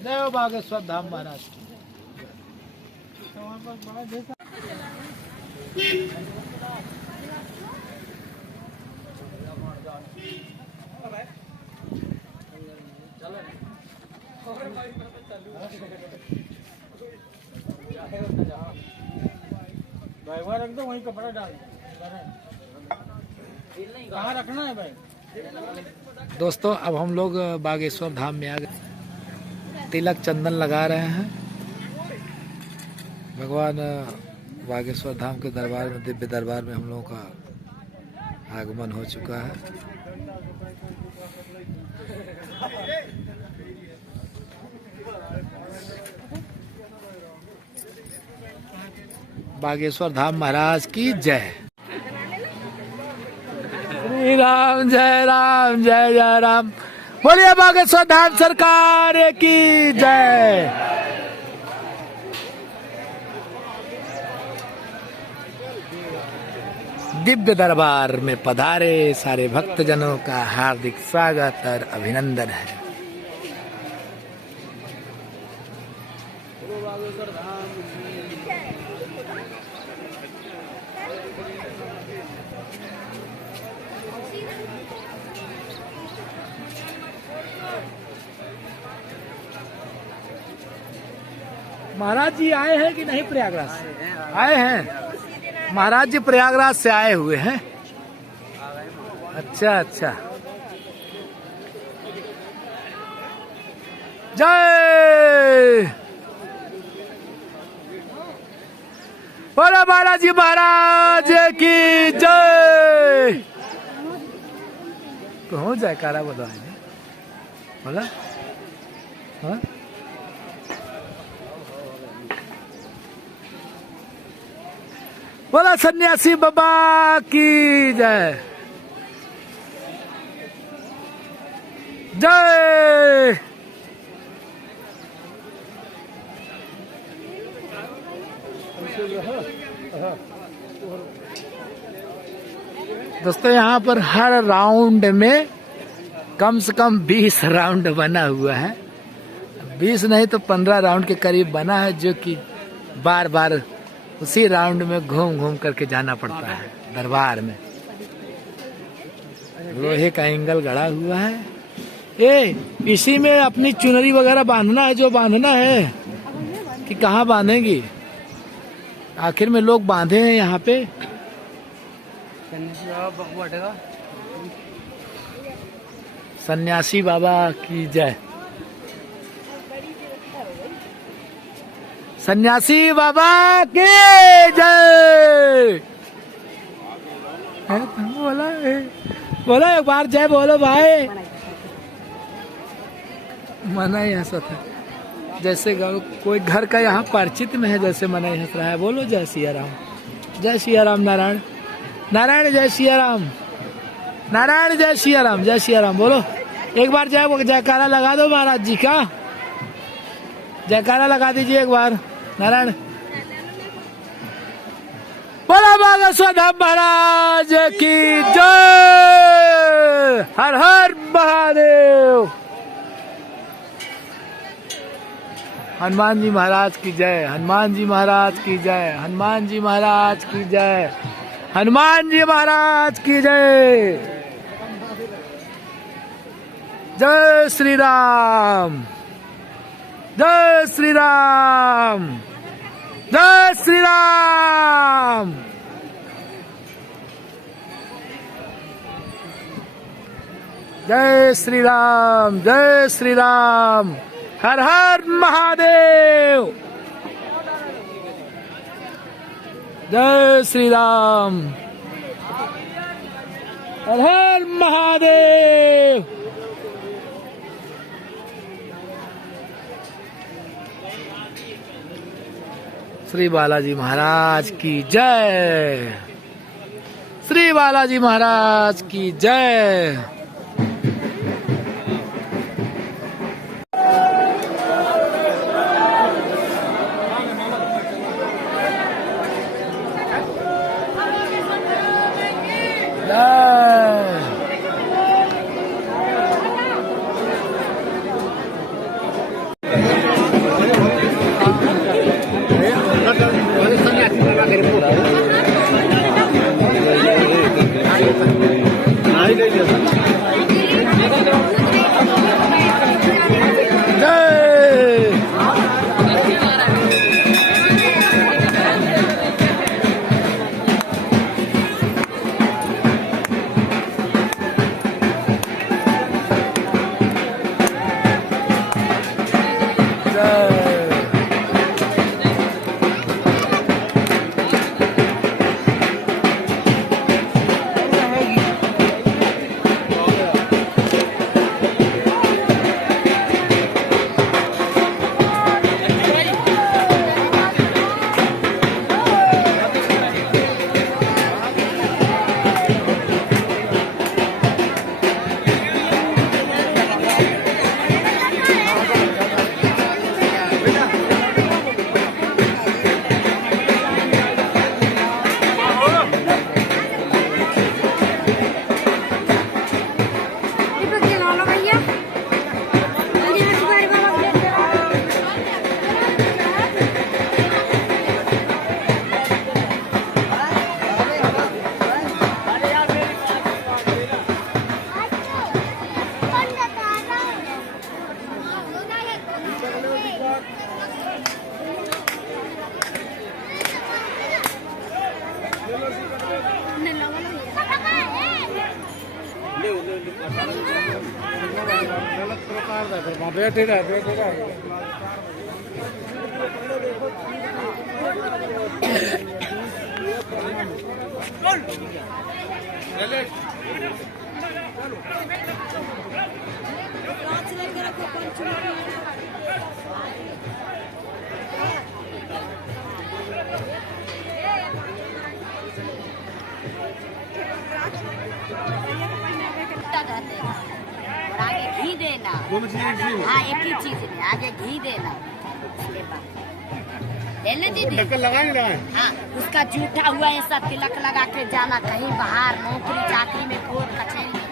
नहीं बागेश्वर धाम महाराज रख दो, वहीं कपड़ा डाल कहाँ रखना है भाई। दोस्तों अब हम लोग बागेश्वर धाम में आ गए, तिलक चंदन लगा रहे हैं। भगवान बागेश्वर धाम के दरबार में, दिव्य दरबार में हम लोगों का आगमन हो चुका है। बागेश्वर धाम महाराज की जय। श्री राम जय राम, जय जय राम। बोलिए बागेश्वर धाम सरकार की जय। दिव्य दरबार में पधारे सारे भक्तजनों का हार्दिक स्वागत और अभिनंदन है। महाराज जी आए हैं कि नहीं प्रयागराज से? आए हैं महाराज जी, प्रयागराज से आए हुए हैं। अच्छा अच्छा, जय बोलो बालाजी महाराज की जय। कहो जयकारा बोलो, बोला हाँ? बोला सन्यासी बाबा की जय। जय दोस्तों, यहाँ पर हर राउंड में कम से कम 20 राउंड बना हुआ है। 20 नहीं तो 15 राउंड के करीब बना है, जो कि बार बार उसी राउंड में घूम घूम करके जाना पड़ता है दरबार में। लोहे का एंगल गड़ा हुआ है। इसी में अपनी चुनरी वगैरह बांधना है, जो बांधना है कि कहाँ बांधेंगी? आखिर में लोग बांधे हैं यहाँ पे। सन्यासी बाबा की जय। सन्यासी बाबा की जय। बोलो एक बार जय बोलो भाई। मना ही हंस था, जैसे कोई घर का यहाँ परिचित में है, जैसे मना ही हंस रहा है। बोलो जय सिया राम, जय सिया राम। नारायण नारायण जय सिया राम, नारायण जय सिया राम, जय सिया राम। बोलो एक बार जयकारा लगा दो महाराज जी का। जयकारा लगा दीजिए एक बार। नारायण बोला बागेश्वर धाम महाराज की जय। हर हर महादेव। हनुमान जी महाराज की जय, हनुमान जी महाराज की जय, हनुमान जी महाराज की जय, हनुमान जी महाराज की जय। जय श्री राम, जय श्री राम, जय श्री राम। जय श्री राम, जय श्री राम। हर हर महादेव। जय श्री राम, हर हर महादेव। श्री बालाजी महाराज की जय, श्री बालाजी महाराज की जय। और आगे घी देना। हाँ, एक ही चीज है, आगे घी देना। उसके बाद लेना दीदी, ढक्कन लगाए लगाए। हाँ, उसका जूठा हुआ ऐसा तिलक लगा के जाना कहीं बाहर नौकरी चाकरी में कोर्ट कचहरी में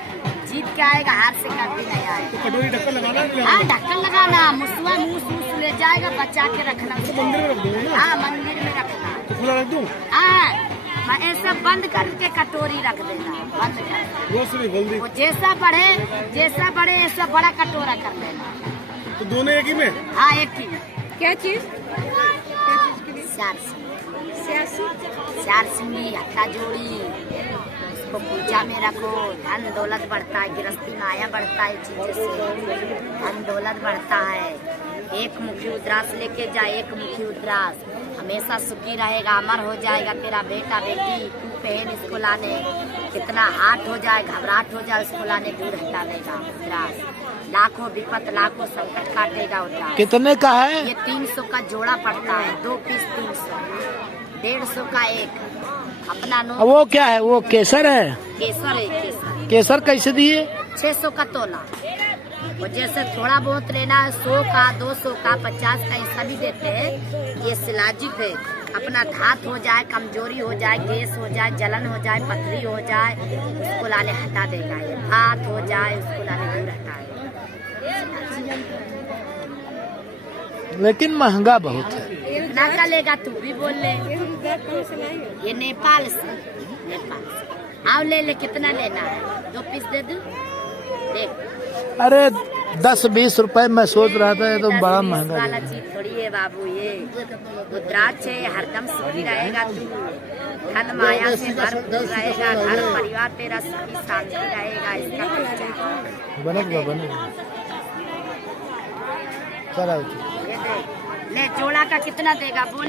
जीत के आएगा, हार से कभी नहीं आएगा। कटोरी ढक्कन लगाना है। हाँ, ढक्कन लगाना, मुसवा मुँह ले जाएगा, बचा के रखना। मंदिर में रख दूंगा ना। हाँ, मंदिर में रखना। तो खुला रख दूँ। हाँ, मैं ऐसा बंद करके कटोरी रख देना, बंद कर। वो सुनी जल्दी। वो जैसा बढ़े ऐसा बड़ा कटोरा कर लेना। तो दोनों एक ही में। हाँ, एक ही। क्या चीज? चार सिंगी हट्टा जोड़ी, उसको पूजा में रखो। धन दौलत बढ़ता है, गृहस्थी में आया बढ़ता है, चीजें से धन दौलत बढ़ता है। एक मुखी उद्रास लेके जा, एक मुखी उद्रास हमेशा सुखी रहेगा, अमर हो जाएगा तेरा बेटा बेटी। तू पहन इसको लाने, कितना हाथ हो जाए घबराहट हो जाए, उसको लाने दूर हटा देगा उद्रास। लाखों विपत लाखों संकट काटेगा उद्रास। कितने का है? ये 300 का जोड़ा पड़ता है, 2 पीस 300, 150 का एक। अपना नो वो क्या है? वो केसर है? केसर है, केसर केसर कैसे दिए? 600 का तोला। और जैसे थोड़ा बहुत लेना है 100 का 200 का 50 का ऐसा भी देते हैं। ये शिलाजित है, अपना धात हो जाए, कमजोरी हो जाए, गैस हो जाए, जलन हो जाए, पथरी हो जाए, उसको लाने हटा देगा। ये धात हो जाए उसको लाने दूर हटाएगा। लेकिन महंगा बहुत है। इतना का लेगा तू भी बोल ले। ये नेपाल से, नेपाल से। आओ ले ले, कितना लेना है? 2 पीस दे दूं? देख, अरे 10-20 रुपए मैं सोच रहा था, ये तो बड़ा 10-20 महंगा वाला दे रहे हैं। चीज थोड़ी है बाबू। ये रुद्राक्ष है, हरदम सुखी रहेगा तू। धन माया से भरपूर रहेगा, घर परिवार तेरा सुखी शांति रहेगा। इसका कुछ चाहिए? बनेगा। चला ये देख, ले जोड़ा का कितना देगा बोल।